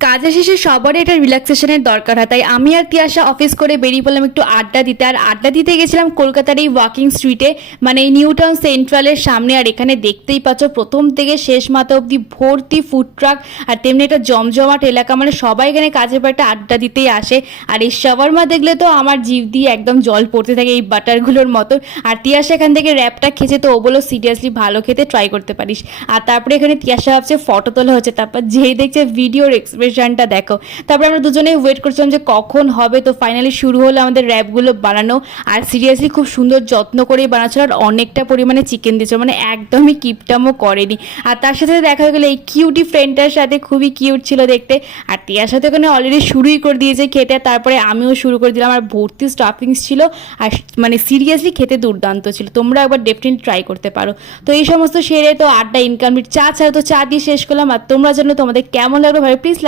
কাজের শেষে সবারই একটা রিল্যাক্সেশনের দরকার হয়, তাই আমি আর তিয়াশা অফিস করে বেরিয়ে পড়লাম একটু আড্ডা দিতে। আর আড্ডা দিতে গেছিলাম কলকাতার এই ওয়াকিং স্ট্রিটে, মানে এই নিউ টাউন সেন্ট্রালের সামনে। আর এখানে দেখতেই পাচ্ছ প্রথম থেকে শেষ মাথা অবধি ভর্তি ফুড ট্রাক, আর তেমনি একটা জমজমাট এলাকা, মানে সবাই এখানে কাজের পর একটা আড্ডা দিতেই আসে। আর এই শাওয়ারমা দেখলে তো আমার জিভ দিয়ে একদম জল পড়তে থাকে এই বাটারগুলোর মতো। আর তিয়াশা এখান থেকে র্যাপটা খেয়েছে, তো ও বলো সিরিয়াসলি ভালো খেতে, ট্রাই করতে পারিস। আর তারপরে এখানে তিয়াশা ভাবছে ফটো তোলা হচ্ছে, তারপর যেই দেখছে ভিডিওর এক্সপ্রেশনটা দেখো। তারপরে আমরা দুজনেই ওয়েট করছিলাম যে কখন হবে, তো ফাইনালি শুরু হলো আমাদের র্যাপগুলো বানানো। আর সিরিয়াসলি খুব সুন্দর যত্ন করেই বানাচ্ছিল, আর অনেকটা পরিমাণে চিকেন দিয়েছিল, মানে একদমই কিপটামও করেনি। আর তার সাথে দেখা হয়ে গেলো এই কিউটি ফ্রেন্ডটার সাথে, খুবই কিউট ছিল দেখতে। আর তিয়ার সাথে ওখানে অলরেডি শুরুই করে দিয়েছে খেতে, তারপরে আমিও শুরু করে দিলাম। আর ভর্তি স্টাফিংস ছিল, আর মানে সিরিয়াসলি খেতে দুর্দান্ত ছিল। তোমরা একবার ডেফিনেটলি ট্রাই করতে পারো। তো এই সমস্ত সেরে তো আড্ডা ইনকমপ্লিট, চা ছাড়া তো চা দিয়ে শেষ করলাম। আর তোমরা জানো তোমাদের কেমন লাগলো ভাই, প্লিজ